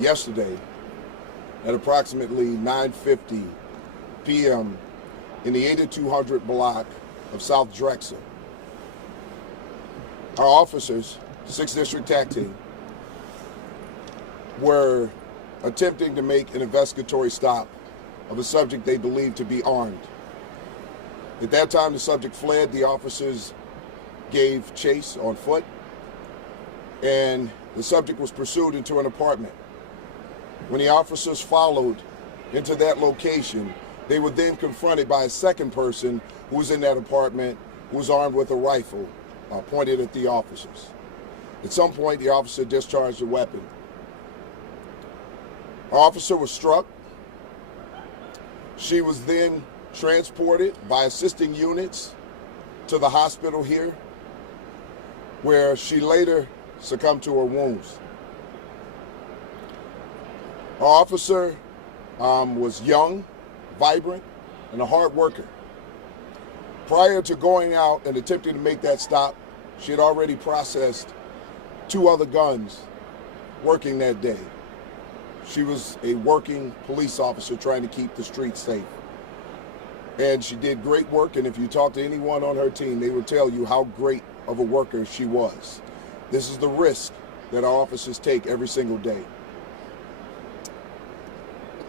yesterday at approximately 9:50 p.m. in the 8200 block of South Drexel. Our officers, 6th District TAC Team, were attempting to make an investigatory stop of a subject they believed to be armed. At that time, the subject fled. The officers gave chase on foot, and the subject was pursued into an apartment. When the officers followed into that location, they were then confronted by a second person who was in that apartment, who was armed with a rifle pointed at the officers. At some point, the officer discharged a weapon. Our officer was struck. She was then transported by assisting units to the hospital here, where she later succumbed to her wounds. Our officer was young, vibrant, and a hard worker. Prior to going out and attempting to make that stop, she had already processed 2 other guns working that day. She was a working police officer trying to keep the streets safe. And she did great work, and if you talk to anyone on her team, they will tell you how great of a worker she was. This is the risk that our officers take every single day.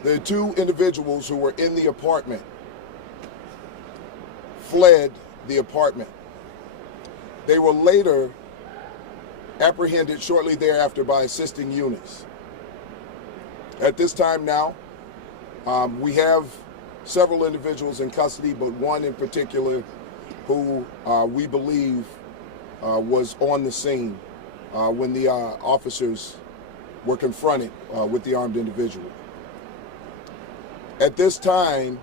The 2 individuals who were in the apartment fled the apartment. They were later apprehended shortly thereafter by assisting units. At this time now, we have several individuals in custody, but one in particular who we believe was on the scene when the officers were confronted with the armed individual. At this time,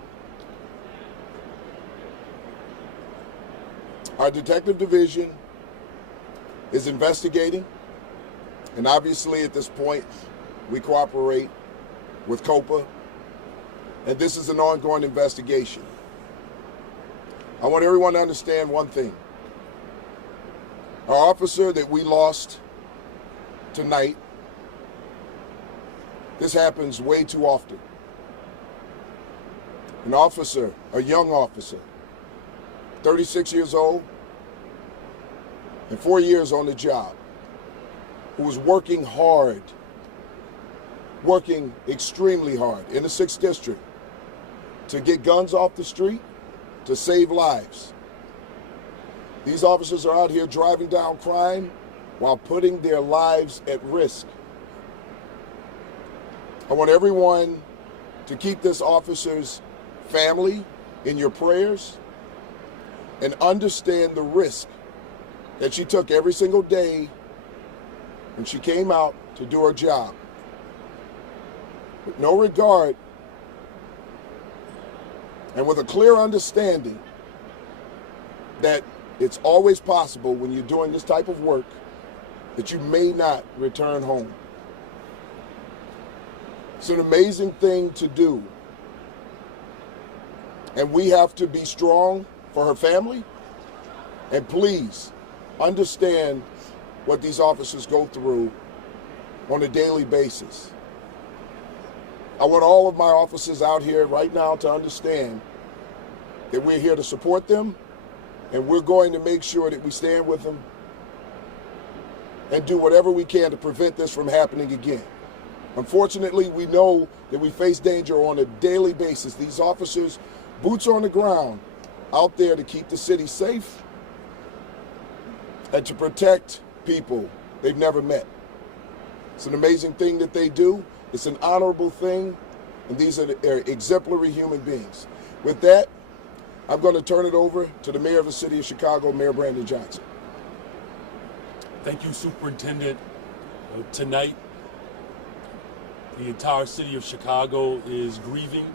our detective division is investigating, and obviously at this point, we cooperate with COPA, and this is an ongoing investigation. I want everyone to understand one thing. Our officer that we lost tonight, this happens way too often. An officer, a young officer, 36 years old, and 4 years on the job, who was working hard, working extremely hard in the 6th District to get guns off the street, to save lives. These officers are out here driving down crime while putting their lives at risk. I want everyone to keep this officer's family in your prayers and understand the risk that she took every single day when she came out to do her job. With no regard and with a clear understanding that it's always possible when you're doing this type of work that you may not return home. It's an amazing thing to do. And we have to be strong for her family. And please understand what these officers go through on a daily basis. I want all of my officers out here right now to understand that we're here to support them, and we're going to make sure that we stand with them and do whatever we can to prevent this from happening again. Unfortunately, we know that we face danger on a daily basis. These officers, boots on the ground, out there to keep the city safe and to protect people they've never met. It's an amazing thing that they do. It's an honorable thing, and these are exemplary human beings. With that, I'm going to turn it over to the mayor of the city of Chicago, Mayor Brandon Johnson. Thank you, Superintendent. Tonight, the entire city of Chicago is grieving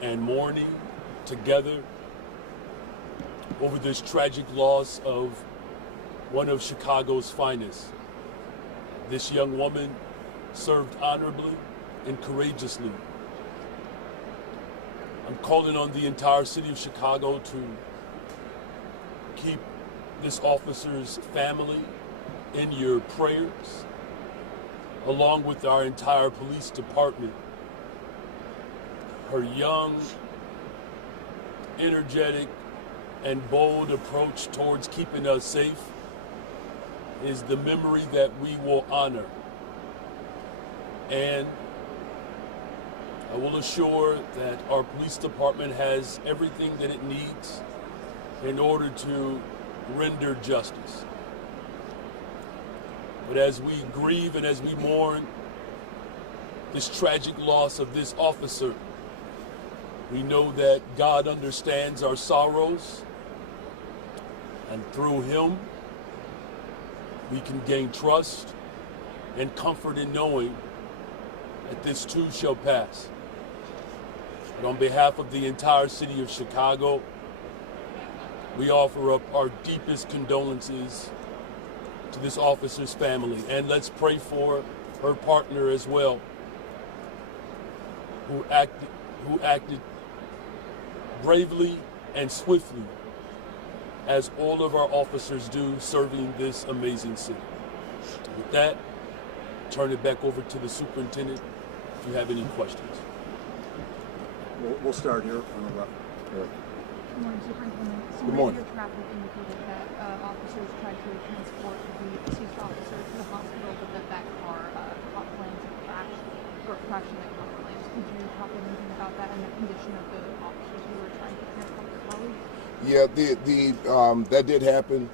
and mourning together over this tragic loss of one of Chicago's finest. This young woman served honorably and courageously. I'm calling on the entire city of Chicago to keep this officer's family in your prayers. along with our entire police department. Her young, energetic, and bold approach towards keeping us safe is the memory that we will honor. And I will assure that our police department has everything that it needs in order to render justice. But as we grieve and as we mourn this tragic loss of this officer, we know that God understands our sorrows, and through him, we can gain trust and comfort in knowing that this too shall pass. But on behalf of the entire city of Chicago, we offer up our deepest condolences to this officer's family. And let's pray for her partner as well, who acted bravely and swiftly, as all of our officers do, serving this amazing city. With that, turn it back over to the superintendent if you have any questions. We'll start here on the left. Good morning, Superintendent. Good morning. Your traffic indicated that officers tried to transport the deceased officer to the hospital, but that car caught flames and crashed, or crashed and then caught flames. Could you talk anything about that and the condition of the officers who were trying to transport the colleagues? Yeah, that did happen.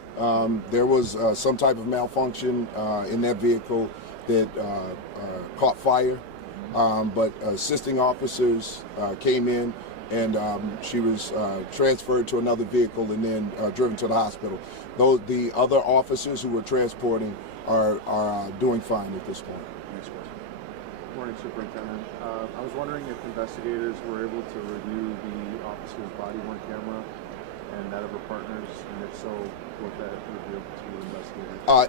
There was some type of malfunction in that vehicle that caught fire, but assisting officers came in, and she was transferred to another vehicle and then driven to the hospital. Though the other officers who were transporting are doing fine at this point. Next question. Good morning, Superintendent. I was wondering if investigators were able to review the officer's body-worn camera and that of her partners, and if so, what that revealed to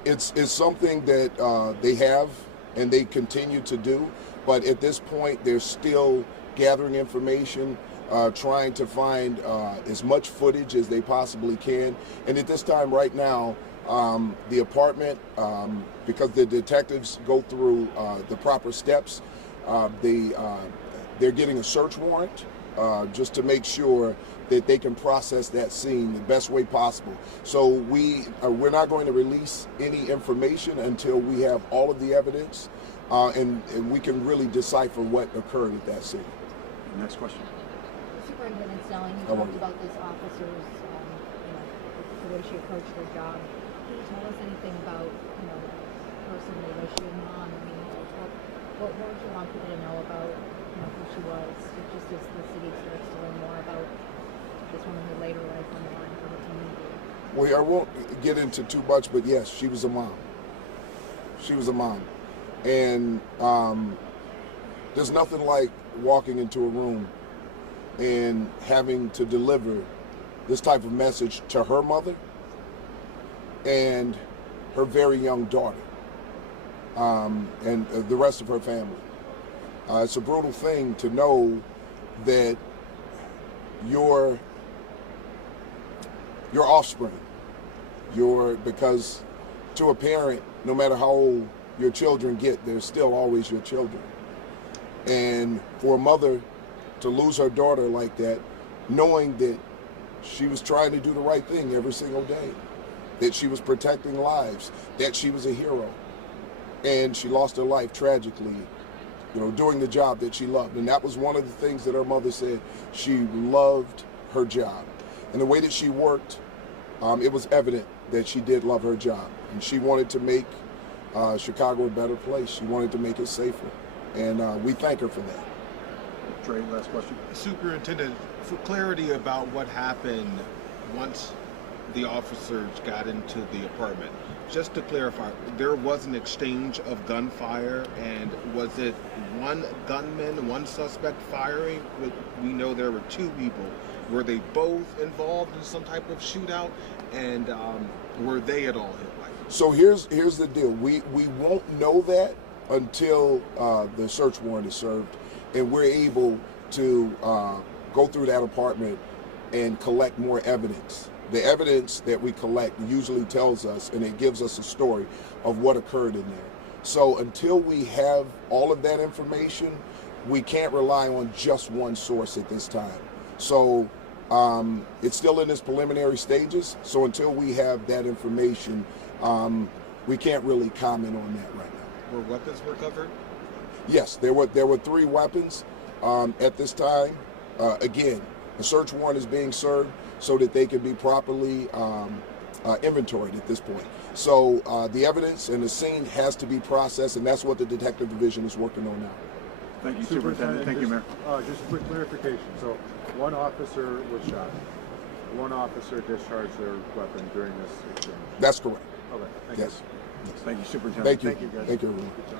investigators? It's something that they have and they continue to do, but at this point they're still gathering information, trying to find as much footage as they possibly can. And at this time right now, the apartment, because the detectives go through the proper steps, they're getting a search warrant just to make sure that they can process that scene the best way possible. So we're not going to release any information until we have all of the evidence and we can really decipher what occurred at that scene. Next question. Superintendent Snelling, you talked about this officer's, the way she approached her job. Can you tell us anything about, personally, was she a mom? I mean, what would you want people to know about, who she was, just as the city starts to learn more about this woman who laid her life on the line for her community? Well, I won't get into too much, but yes, she was a mom. She was a mom. And there's nothing like walking into a room and having to deliver this type of message to her mother and her very young daughter and the rest of her family. It's a brutal thing to know that your offspring, because to a parent, no matter how old your children get, they're still always your children. And for a mother to lose her daughter like that, knowing that she was trying to do the right thing every single day, that she was protecting lives, that she was a hero, and she lost her life tragically, doing the job that she loved. And that was one of the things that her mother said. She loved her job. And the way that she worked, it was evident that she did love her job. And she wanted to make Chicago a better place. She wanted to make it safer. And we thank her for that. Trey, last question. Superintendent, for clarity about what happened once the officers got into the apartment, just to clarify, there was an exchange of gunfire, and was it one gunman, one suspect firing? We know there were two people. Were they both involved in some type of shootout, and were they at all hit by it? So here's the deal. We won't know that until the search warrant is served and we're able to go through that apartment and collect more evidence. The evidence that we collect usually tells us, and it gives us a story of what occurred in there. So until we have all of that information, we can't rely on just one source at this time. So it's still in its preliminary stages. So until we have that information, we can't really comment on that right now. Were weapons recovered? Yes, there were 3 weapons at this time. Again, a search warrant is being served so that they can be properly inventoried at this point. So the evidence and the scene has to be processed, and that's what the detective division is working on now. Thank you, Superintendent. Thank you, Mayor. Just a quick clarification. So, one officer was shot. One officer discharged their weapon during this exchange. That's correct. Okay, thank Yes. you. Thank you, Superintendent. Thank you. Thank you, guys. Thank you, everyone. Good job.